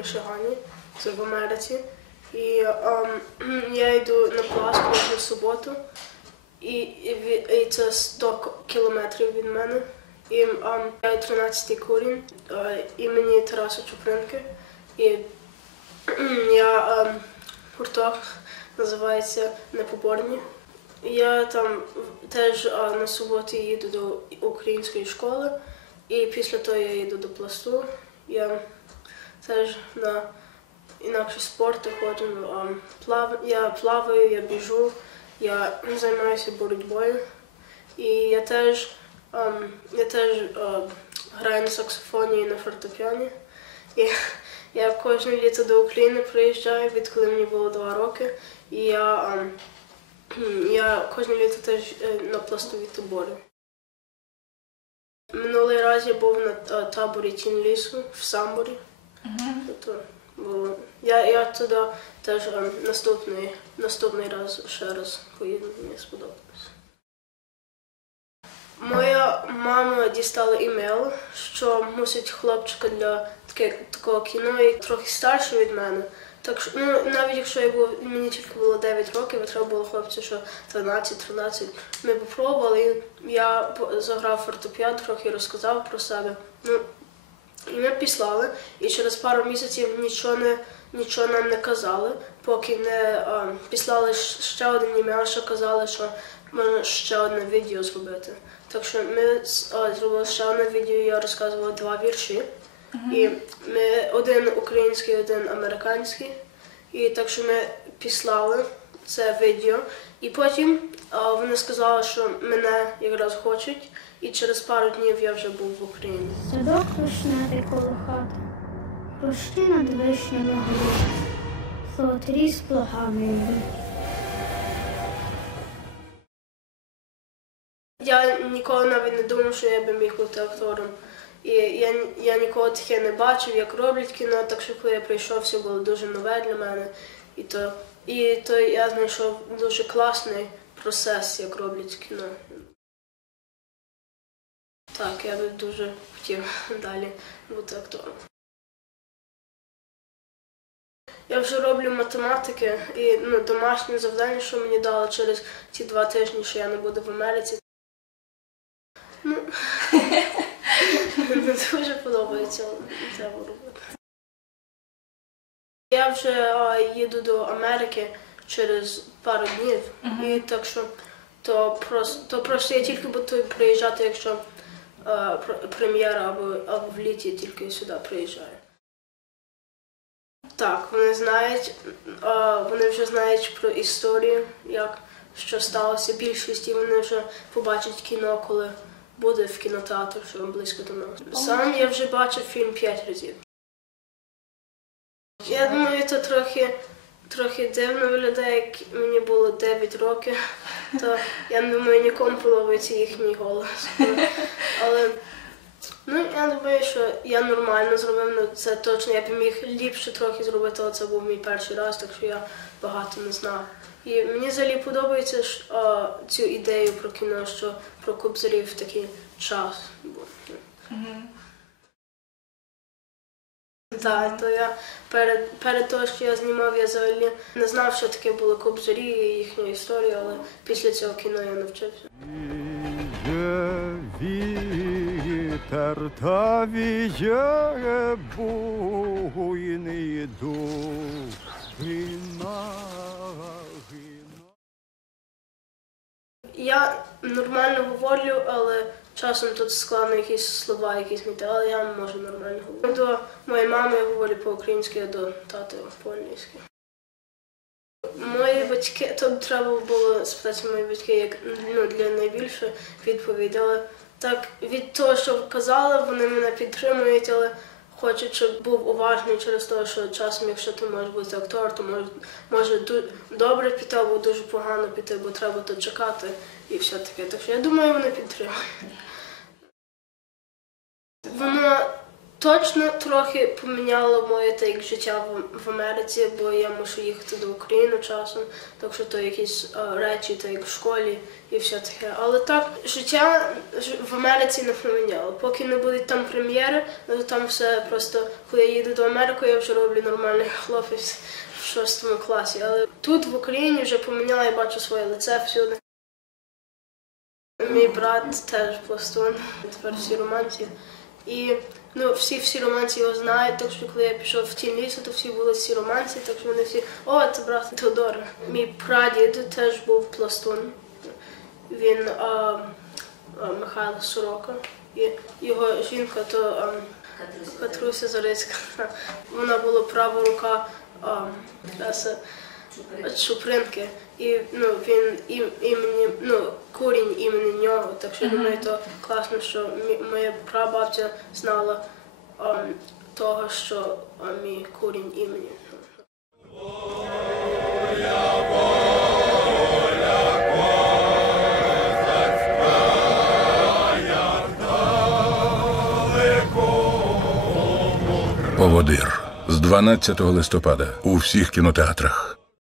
в це в Америці. І ем, я йду на клас кожну суботу, і, і, і це 100 кілометрів від мене. І ем, я 13-й курінь е, імені Тараса Чупринки. І я ем, гурток називається Непоборні. Я там теж а, на суботу їду до української школи, і після того я їду до пласту. Я теж на інакші спорти ходжу. А, плав... Я плаваю, я біжу, я займаюся боротьбою. І я теж, ем, я теж е, граю на саксофоні і на фортепіані. І я кожне літо до України приїжджаю, відколи мені було два роки. І я, ем, я кожне літо теж е, на пластові табори. Минулий раз я був на е, таборі Тін лісу в Самборі. Тобто було. Я, я туди теж ем, наступний, наступний раз ще раз поїду, мені сподобалось. Моя мама дістала імейл, що мусить хлопчика для таке, такого кіно, і трохи старший від мене. Так що, ну, навіть якщо я був, мені тільки було 9 років, а треба було хлопцю, що 12-13. Ми попробували, я заграв фортепіано, трохи розказав про себе. Ну, і ми післали, і через пару місяців нічого не нічого нам не казали, поки не а, післали ще один імейл, що казали, що можна ще одне відео зробити. Так що ми а, зробили ще одне відео, я розказувала два вірші. І ми один український, один американський. І так що ми післали це відео. І потім а, вони сказали, що мене якраз хочуть, і через пару днів я вже був в Україні. Садок вишневий коло хати, рощі над вишнями горі, Солотрі з плугами йдуть. Я ніколи навіть не думав, що я би міг бути актором. І я, я ніколи таке не бачив, як роблять кіно, так що коли я прийшов, все було дуже нове для мене. І то, і то я знайшов дуже класний процес, як роблять кіно. Так, я би дуже хотів далі бути актором. Я вже роблю математики і ну, домашнє завдання, що мені дали через ці два тижні, що я не буду в Америці. Ну, дуже подобається, треба робити. Я вже а, їду до Америки через пару днів, і так що то просто, то просто я тільки буду приїжджати, якщо прем'єра або, або в літі тільки сюди приїжджаю. Так, вони знають, вони вже знають про історію, як що сталося. Більшість і вони вже побачать кіно, коли буде в кінотеатрі, що близько до нас. Сам я вже бачив фільм п'ять разів. Я думаю, це трохи, трохи дивно виглядає, як мені було 9 років, то я не думаю, нікому подобається їхній голос. Але ну, я думаю, що я нормально зробив, ну це точно. Я б міг ліпше трохи зробити, але це був мій перший раз, так що я багато не знав. І мені взагалі подобається а, цю ідею про кіно, що про кобзарів в такий час. був. Так, то я перед, перед того, що я знімав, я взагалі не знав, що таке були кобзарі і їхня історія, але після цього кіно я навчився. Вітер та віє буйний дух. Я нормально говорю, але часом тут складно якісь слова, якісь те, але я можу нормально говорити. До моєї мами я говорю по-українськи, а до тати по-англійськи. Мої батьки, тут треба було спитати мої батьки, як ну, для найбільше відповідь. Але так від того, що казали, вони мене підтримують, але хочуть, щоб був уважний через те, що часом, якщо ти можеш бути актор, то може, може добре піти або дуже погано піти, бо треба тут чекати і все таке. Так що я думаю, вони підтримують. Воно Точно трохи поміняло моє так, життя в, Америці, бо я мушу їхати до України часом, так що то якісь е, речі, так як в школі і все таке. Але так, життя в Америці не поміняло. Поки не будуть там прем'єри, ну, то там все просто, коли я їду до Америки, я вже роблю нормальний хлопець в шостому класі. Але тут в Україні вже поміняло, я бачу своє лице всюди. Мій брат теж пластун, тепер всі романці. І ну, всі всі романці його знають, так що коли я пішов в тінь лісу, то всі були всі романці, так що вони всі, о, це брат Теодора. Мій прадід теж був пластун. Він а, а, Михайло Сорока. І його жінка то а, Катруся Зарицька. Вона була права рука а, Чупринки. І ну, він ім, імені, ну, корінь імені нього. Так що думаю, то класно, що мі- моя прабабця знала а, того, що а, мій корінь імені. Поводир з 12 листопада у всіх кінотеатрах.